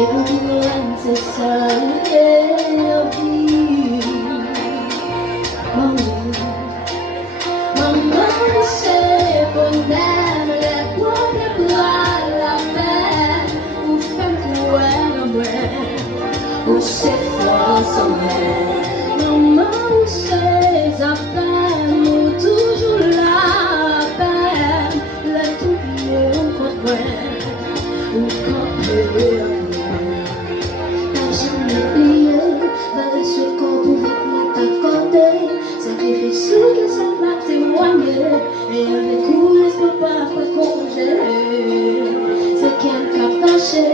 Et vous vivez, c'est ça, la vie. Maman, c'est bonheur, les pauvres bras, la paix, ou faire quoi, la vraie, ou c'est fort, son mère. Maman, c'est affaires, nous toujours la paix, la tout le monde comprend, ou comprend. T'as jamais oublié, va ce qu'on pouvait nous t'accorder, sacrifice que ça va témoigner, et avec vous, laisse-moi pas congé, c'est qu'un cap caché,